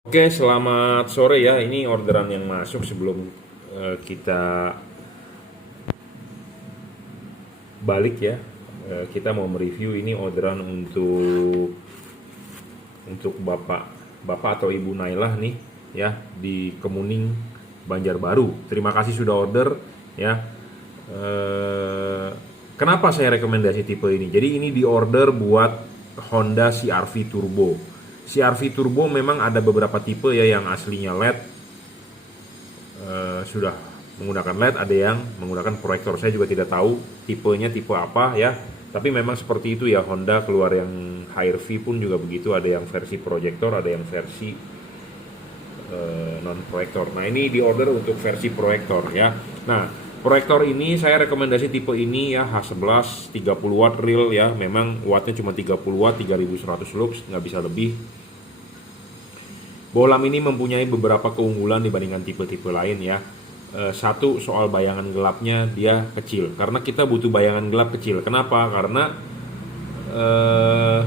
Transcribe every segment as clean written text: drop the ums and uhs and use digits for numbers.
Oke, selamat sore ya. Ini orderan yang masuk sebelum kita balik ya. Kita mau mereview ini orderan untuk Bapak atau Ibu Nailah nih ya di Kemuning, Banjarbaru. Terima kasih sudah order ya. Eh, Kenapa saya rekomendasi tipe ini? Jadi ini di order buat Honda CR-V Turbo. CR-V Turbo memang ada beberapa tipe ya, yang aslinya LED, sudah menggunakan LED, ada yang menggunakan proyektor. Saya juga tidak tahu tipenya tipe apa ya. Tapi memang seperti itu ya, Honda keluar yang HR-V pun juga begitu, ada yang versi proyektor, ada yang versi non proyektor. Nah, ini di order untuk versi proyektor ya. Nah, proyektor ini saya rekomendasi tipe ini ya, H11 30 watt real ya. Memang wattnya cuma 30 watt, 3100 lux, nggak bisa lebih. Bolam ini mempunyai beberapa keunggulan dibandingkan tipe-tipe lain ya. Satu, soal bayangan gelapnya dia kecil. Karena kita butuh bayangan gelap kecil. Kenapa? Karena eh,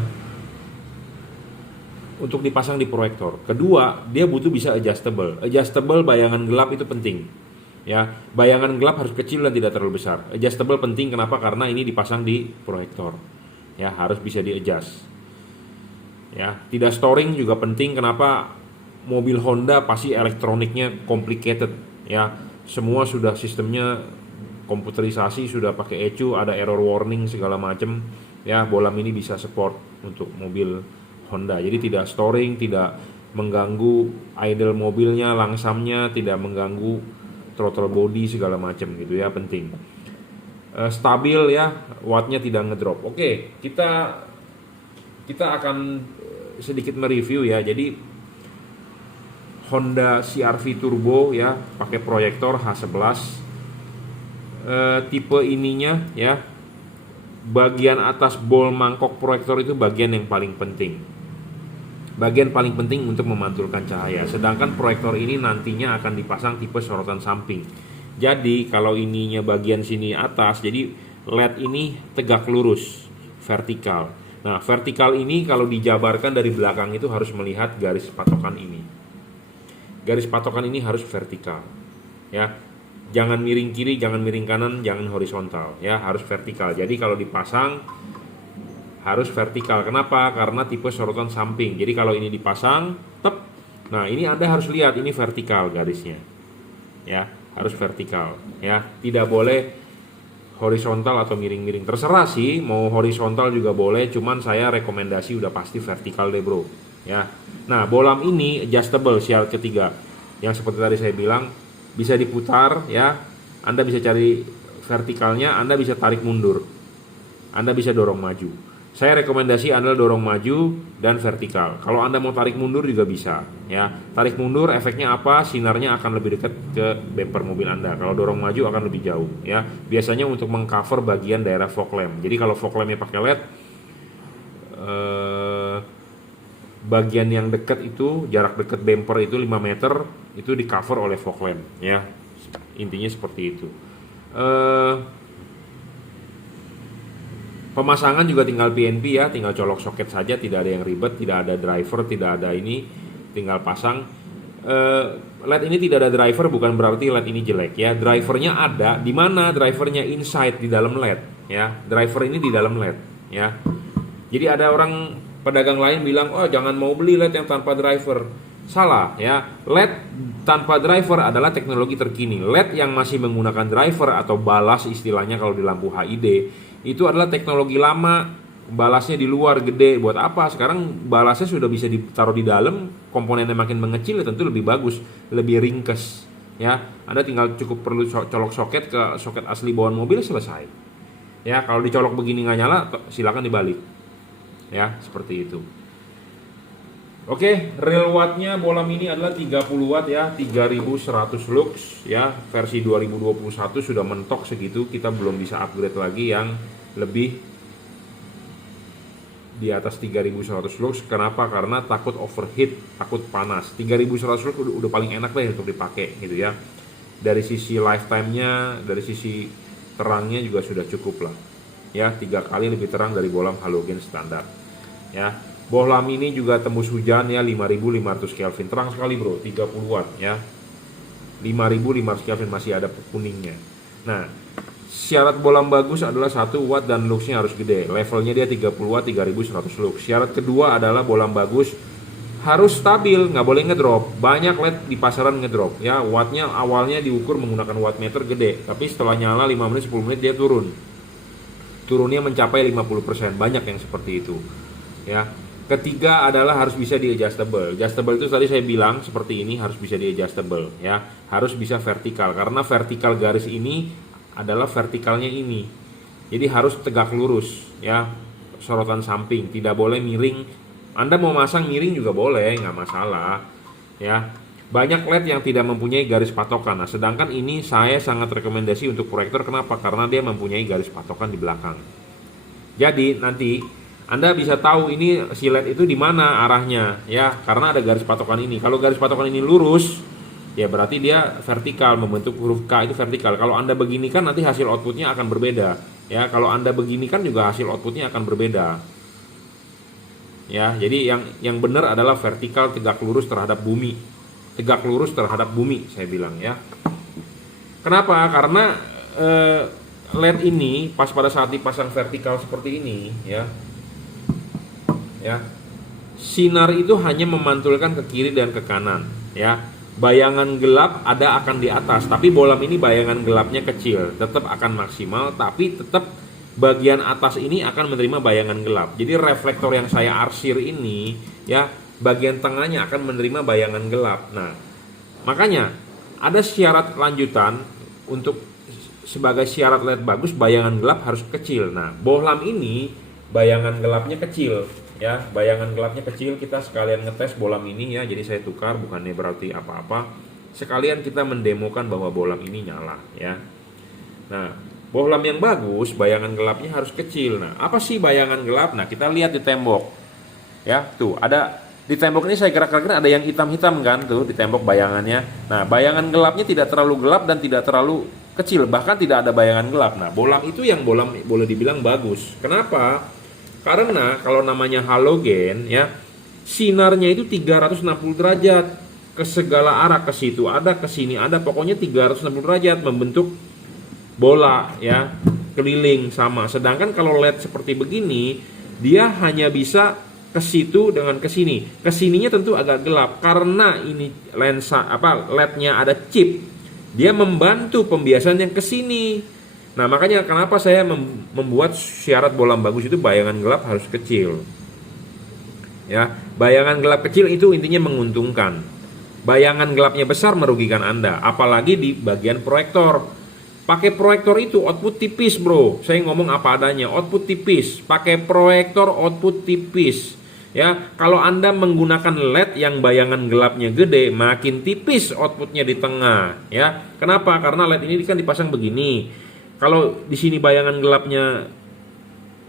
untuk dipasang di proyektor. Kedua, dia butuh bisa adjustable. Adjustable bayangan gelap itu penting. Ya, bayangan gelap harus kecil dan tidak terlalu besar. Adjustable penting kenapa? Karena ini dipasang di proyektor. Ya, harus bisa di-adjust. Ya, tidak storing juga penting. Kenapa? Mobil Honda pasti elektroniknya complicated ya. Semua sudah sistemnya komputerisasi, sudah pakai ECU, ada error warning segala macam ya. Bolam ini bisa support untuk mobil Honda. Jadi tidak storing, tidak mengganggu idle mobilnya, langsamnya, tidak mengganggu throttle body segala macam gitu ya, penting. Stabil ya, wattnya tidak ngedrop. Oke, kita akan sedikit mereview ya. Jadi Honda CR-V Turbo ya, pakai proyektor H11. Tipe ininya ya, bagian atas bol mangkok proyektor itu bagian yang paling penting. Bagian paling penting untuk memantulkan cahaya. Sedangkan proyektor ini nantinya akan dipasang tipe sorotan samping. Jadi kalau ininya bagian sini atas, jadi LED ini tegak lurus, vertikal. Nah, vertikal ini kalau dijabarkan dari belakang itu harus melihat garis patokan ini. Garis patokan ini harus vertikal ya, jangan miring kiri, jangan miring kanan, jangan horizontal ya, harus vertikal. Jadi kalau dipasang harus vertikal. Kenapa? Karena tipe sorotan samping. Jadi kalau ini dipasang tep, nah ini Anda harus lihat ini vertikal garisnya ya, harus vertikal ya, tidak boleh horizontal atau miring-miring. Terserah sih, mau horizontal juga boleh, cuman saya rekomendasi udah pasti vertikal deh bro ya. Nah, bolam ini adjustable syarat ketiga. Yang seperti tadi saya bilang, bisa diputar ya. Anda bisa cari vertikalnya, Anda bisa tarik mundur. Anda bisa dorong maju. Saya rekomendasi Anda dorong maju dan vertikal. Kalau Anda mau tarik mundur juga bisa ya. Tarik mundur efeknya apa? Sinarnya akan lebih dekat ke bumper mobil Anda. Kalau dorong maju akan lebih jauh ya. Biasanya untuk mengcover bagian daerah fog lamp. Jadi kalau fog lampnya pakai LED, bagian yang dekat itu, jarak dekat bumper itu 5 meter, itu di cover oleh fog lamp ya. Intinya seperti itu. Pemasangan juga tinggal PNP ya, tinggal colok soket saja, tidak ada yang ribet, tidak ada driver, tidak ada ini, tinggal pasang. LED ini tidak ada driver bukan berarti LED ini jelek ya. Drivernya ada, di mana drivernya? Inside, di dalam LED ya. Driver ini di dalam LED ya. Jadi ada orang pedagang lain bilang, oh jangan mau beli LED yang tanpa driver. Salah ya. LED tanpa driver adalah teknologi terkini. LED yang masih menggunakan driver atau balas istilahnya kalau di lampu HID, itu adalah teknologi lama. Balasnya di luar gede, buat apa? Sekarang balasnya sudah bisa ditaruh di dalam, komponennya makin mengecil ya, tentu lebih bagus, lebih ringkes ya. Anda tinggal cukup perlu colok soket ke soket asli bawaan mobil, selesai ya. Kalau dicolok begini nggak nyala, silakan dibalik ya, seperti itu. Oke, real wattnya bolam ini adalah 30 watt ya, 3100 lux ya. Versi 2021 sudah mentok segitu, kita belum bisa upgrade lagi yang lebih di atas 3100 lux. Kenapa? Karena takut overheat, takut panas. 3100 lux udah paling enak deh untuk dipakai gitu ya. Dari sisi lifetime-nya, dari sisi terangnya juga sudah cukup lah ya, 3 kali lebih terang dari bolam halogen standar ya. Bohlam ini juga tembus hujan ya 5500 Kelvin. Terang sekali bro, 30 watt ya. 5500 Kelvin masih ada kuningnya. Nah, syarat bohlam bagus adalah 1 watt dan luxnya harus gede. Levelnya dia 30 watt 3100 lux. Syarat kedua adalah bohlam bagus harus stabil, nggak boleh ngedrop. Banyak LED di pasaran ngedrop ya. Wattnya awalnya diukur menggunakan wattmeter gede, tapi setelah nyala 5 menit 10 menit dia turun. Turunnya mencapai 50%. Banyak yang seperti itu. Ya. Ketiga adalah harus bisa di adjustable. Adjustable itu tadi saya bilang seperti ini, harus bisa di adjustable ya. Harus bisa vertikal karena vertikal garis ini adalah vertikalnya ini. Jadi harus tegak lurus ya. Sorotan samping, tidak boleh miring. Anda mau masang miring juga boleh, nggak masalah ya. Banyak LED yang tidak mempunyai garis patokan. Nah, sedangkan ini saya sangat rekomendasi untuk proyektor. Kenapa? Karena dia mempunyai garis patokan di belakang. Jadi nanti Anda bisa tahu ini si LED itu di mana arahnya ya, karena ada garis patokan ini. Kalau garis patokan ini lurus, ya berarti dia vertikal, membentuk huruf K itu vertikal. Kalau Anda begini kan nanti hasil outputnya akan berbeda ya. Kalau Anda begini kan juga hasil outputnya akan berbeda. Ya, jadi yang benar adalah vertikal, tegak lurus terhadap bumi. Tegak lurus terhadap bumi saya bilang ya. Kenapa? Karena LED ini pas pada saat dipasang vertikal seperti ini ya. Ya. Sinar itu hanya memantulkan ke kiri dan ke kanan ya. Bayangan gelap ada akan di atas, tapi bohlam ini bayangan gelapnya kecil, tetap akan maksimal, tapi tetap bagian atas ini akan menerima bayangan gelap. Jadi reflektor yang saya arsir ini ya, bagian tengahnya akan menerima bayangan gelap. Nah, makanya ada syarat lanjutan untuk sebagai syarat LED bagus, bayangan gelap harus kecil. Nah, bohlam ini bayangan gelapnya kecil ya, bayangan gelapnya kecil. Kita sekalian ngetes bohlam ini ya. Jadi saya tukar, bukannya berarti apa-apa. Sekalian kita mendemokan bahwa bohlam ini nyala ya. Nah, bohlam yang bagus, bayangan gelapnya harus kecil. Nah, apa sih bayangan gelap? Nah, kita lihat di tembok. Ya, tuh ada di tembok ini saya gerak-gerak ada yang hitam-hitam kan tuh di tembok bayangannya. Nah, bayangan gelapnya tidak terlalu gelap dan tidak terlalu kecil, bahkan tidak ada bayangan gelap. Nah, bohlam itu yang bohlam boleh dibilang bagus. Kenapa? Karena kalau namanya halogen ya, sinarnya itu 360 derajat ke segala arah, ke situ ada, ke sini ada, pokoknya 360 derajat membentuk bola ya, keliling sama. Sedangkan kalau LED seperti begini, dia hanya bisa ke situ dengan ke sini. Ke sininya tentu agak gelap karena ini lensa LED-nya ada chip. Dia membantu pembiasan yang ke sini. Nah, makanya kenapa saya membuat syarat bohlam bagus itu bayangan gelap harus kecil. Ya, bayangan gelap kecil itu intinya menguntungkan. Bayangan gelapnya besar merugikan Anda, apalagi di bagian proyektor. Pakai proyektor itu output tipis bro. Saya ngomong apa adanya, output tipis. Pakai proyektor output tipis. Ya, kalau Anda menggunakan LED yang bayangan gelapnya gede, makin tipis outputnya di tengah. Ya, kenapa? Karena LED ini kan dipasang begini. Kalau di sini bayangan gelapnya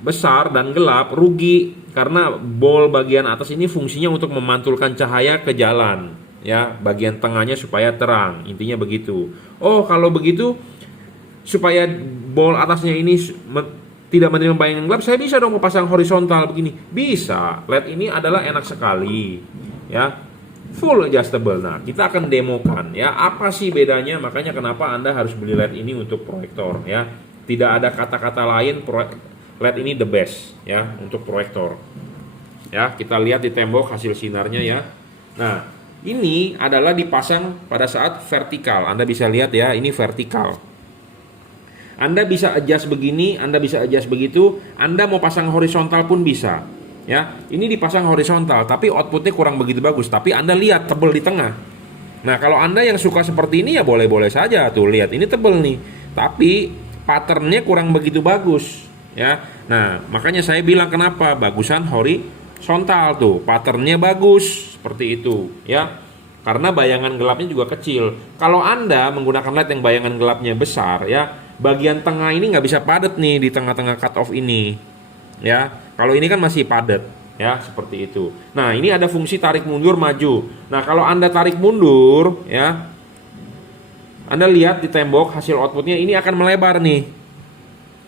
besar dan gelap, rugi karena bol bagian atas ini fungsinya untuk memantulkan cahaya ke jalan. Ya, bagian tengahnya supaya terang. Intinya begitu. Oh, kalau begitu, supaya bol atasnya ini tidak menerima bayangan gelap, saya bisa dong pasang horizontal begini. Bisa. LED ini adalah enak sekali ya, full adjustable. Nah, kita akan demokan ya, apa sih bedanya. Makanya kenapa Anda harus beli LED ini untuk proyektor ya. Tidak ada kata-kata lain, LED ini the best ya untuk proyektor ya. Kita lihat di tembok hasil sinarnya ya. Nah, ini adalah dipasang pada saat vertikal. Anda bisa lihat ya, ini vertikal. Anda bisa adjust begini, Anda bisa adjust begitu. Anda mau pasang horizontal pun bisa ya. Ini dipasang horizontal tapi outputnya kurang begitu bagus, tapi Anda lihat tebel di tengah. Nah, kalau Anda yang suka seperti ini ya boleh-boleh saja. Tuh lihat, ini tebel nih, tapi patternnya kurang begitu bagus ya. Nah, makanya saya bilang kenapa bagusan horizontal. Tuh patternnya bagus seperti itu ya, karena bayangan gelapnya juga kecil. Kalau Anda menggunakan LED yang bayangan gelapnya besar ya, bagian tengah ini nggak bisa padat nih di tengah-tengah cut off ini ya. Kalau ini kan masih padat ya, seperti itu. Nah, ini ada fungsi tarik mundur maju. Nah, kalau Anda tarik mundur ya, Anda lihat di tembok hasil outputnya ini akan melebar nih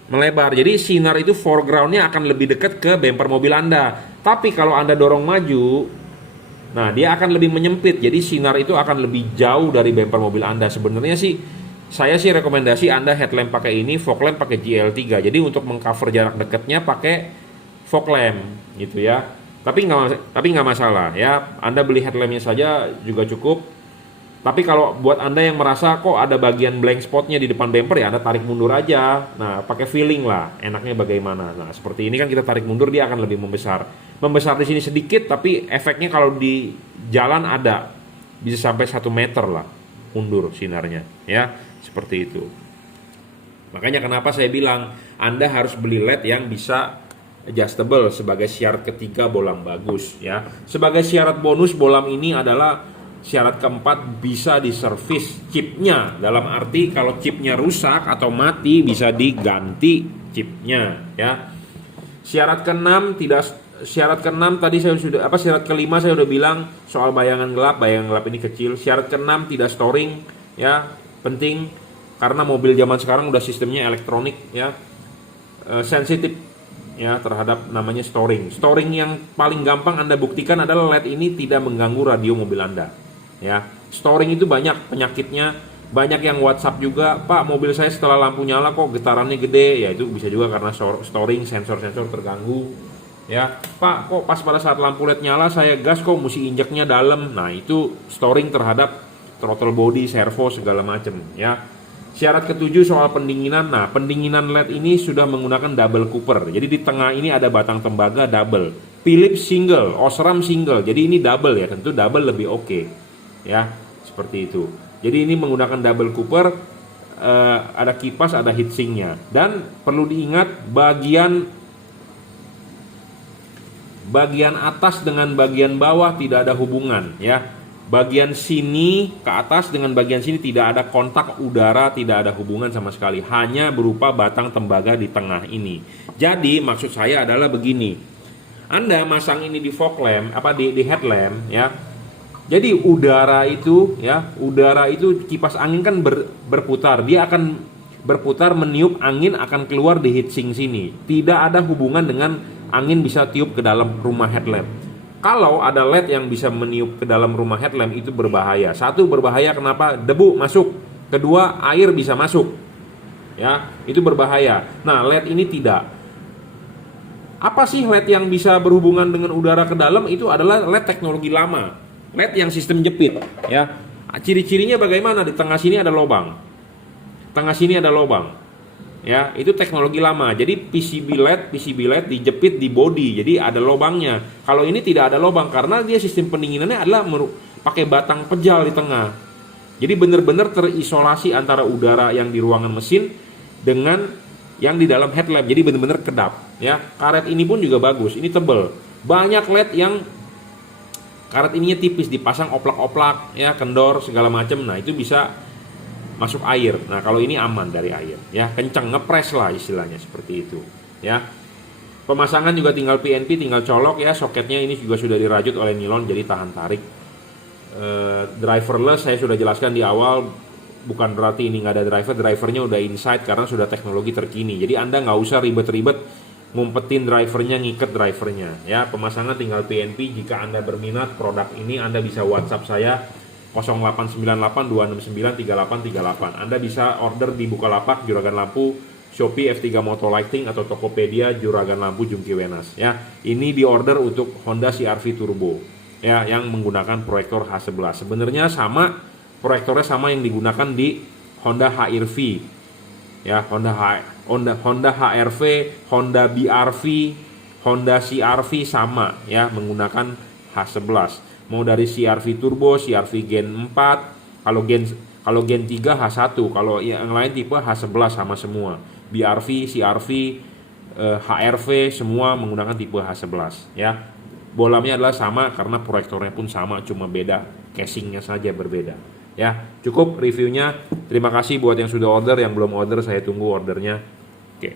melebar. Jadi sinar itu foregroundnya akan lebih dekat ke bumper mobil Anda. Tapi kalau Anda dorong maju, nah dia akan lebih menyempit. Jadi sinar itu akan lebih jauh dari bumper mobil Anda. Sebenarnya sih saya sih rekomendasi Anda headlamp pakai ini, fog lamp pakai GL3. Jadi untuk mengcover jarak dekatnya pakai fog lamp gitu ya. Tapi nggak masalah ya. Anda beli headlampnya saja juga cukup. Tapi kalau buat Anda yang merasa kok ada bagian blank spotnya di depan bumper, ya Anda tarik mundur aja. Nah, pakai feeling lah, enaknya bagaimana. Nah, seperti ini kan kita tarik mundur, dia akan lebih membesar. Membesar di sini sedikit, tapi efeknya kalau di jalan ada. Bisa sampai 1 meter lah mundur sinarnya. Ya, seperti itu. Makanya kenapa saya bilang, Anda harus beli LED yang bisa adjustable sebagai syarat ketiga bolam bagus. Ya, sebagai syarat bonus bolam ini adalah syarat keempat, bisa diservis chipnya. Dalam arti kalau chipnya rusak atau mati bisa diganti chipnya ya. Syarat keenam tadi saya sudah syarat kelima saya udah bilang soal bayangan gelap ini kecil. Syarat keenam tidak storing ya, penting karena mobil zaman sekarang udah sistemnya elektronik ya. Sensitif ya terhadap namanya storing. Storing yang paling gampang Anda buktikan adalah LED ini tidak mengganggu radio mobil Anda. Ya, storing itu banyak penyakitnya, banyak yang WhatsApp juga, Pak mobil saya setelah lampu nyala kok getarannya gede, ya itu bisa juga karena storing sensor-sensor terganggu. Ya, Pak kok pas pada saat lampu LED nyala saya gas kok mesti injeknya dalam, nah itu storing terhadap throttle body, servo segala macam. Ya, syarat ketujuh soal pendinginan, nah pendinginan LED ini sudah menggunakan double cooper, jadi di tengah ini ada batang tembaga double, Philips single, Osram single, jadi ini double ya, tentu double lebih oke. Ya, seperti itu. Jadi ini menggunakan double cooper, ada kipas, ada heatsinknya. Dan perlu diingat bagian atas dengan bagian bawah tidak ada hubungan ya. Bagian sini ke atas dengan bagian sini tidak ada kontak udara, tidak ada hubungan sama sekali. Hanya berupa batang tembaga di tengah ini. Jadi maksud saya adalah begini. Anda masang ini di fog lamp, di headlamp ya. Jadi udara itu kipas angin kan berputar, dia akan berputar meniup angin akan keluar di heatsink sini. Tidak ada hubungan dengan angin bisa tiup ke dalam rumah headlamp. Kalau ada LED yang bisa meniup ke dalam rumah headlamp itu berbahaya. Satu, berbahaya kenapa? Debu masuk. Kedua, air bisa masuk. Ya, itu berbahaya. Nah, LED ini tidak. Apa sih LED yang bisa berhubungan dengan udara ke dalam? Itu adalah LED teknologi lama. LED yang sistem jepit ya. Ciri-cirinya bagaimana? Di tengah sini ada lubang. Tengah sini ada lubang. Ya, itu teknologi lama. Jadi PCB LED dijepit di body. Jadi ada lubangnya. Kalau ini tidak ada lubang karena dia sistem pendinginannya adalah pakai batang pejal di tengah. Jadi benar-benar terisolasi antara udara yang di ruangan mesin dengan yang di dalam headlamp. Jadi benar-benar kedap ya. Karet ini pun juga bagus. Ini tebal. Banyak LED yang karet ininya tipis, dipasang oplak-oplak ya, kendor segala macam. Nah, itu bisa masuk air. Nah, kalau ini aman dari air ya, kencang, ngepres lah istilahnya seperti itu ya. Pemasangan juga tinggal PNP, tinggal colok ya. Soketnya ini juga sudah dirajut oleh nilon jadi tahan tarik. Driverless saya sudah jelaskan di awal, bukan berarti ini nggak ada drivernya udah inside karena sudah teknologi terkini. Jadi Anda nggak usah ribet-ribet ngumpetin drivernya, ngiket drivernya ya. Pemasangan tinggal PNP. Jika Anda berminat produk ini, Anda bisa WhatsApp saya 0898-269-3838. Anda bisa order di Bukalapak, Juragan Lampu, Shopee, F3 Moto Lighting, atau Tokopedia, Juragan Lampu, Jungki Wenas ya. Ini di order untuk Honda CR-V Turbo ya, yang menggunakan proyektor H11. Sebenarnya sama, proyektornya sama yang digunakan di Honda HR-V ya, Honda HR-V, Honda BR-V, Honda CR-V sama ya, menggunakan H11. Mau dari CR-V Turbo, CR-V Gen 4, kalau Gen 3 H1, kalau yang lain tipe H11 sama semua. BR-V, CR-V, HR-V semua menggunakan tipe H11 ya. Bolamnya adalah sama karena proyektornya pun sama, cuma beda casingnya saja berbeda. Ya, cukup reviewnya. Terima kasih buat yang sudah order, yang belum order saya tunggu ordernya. Oke.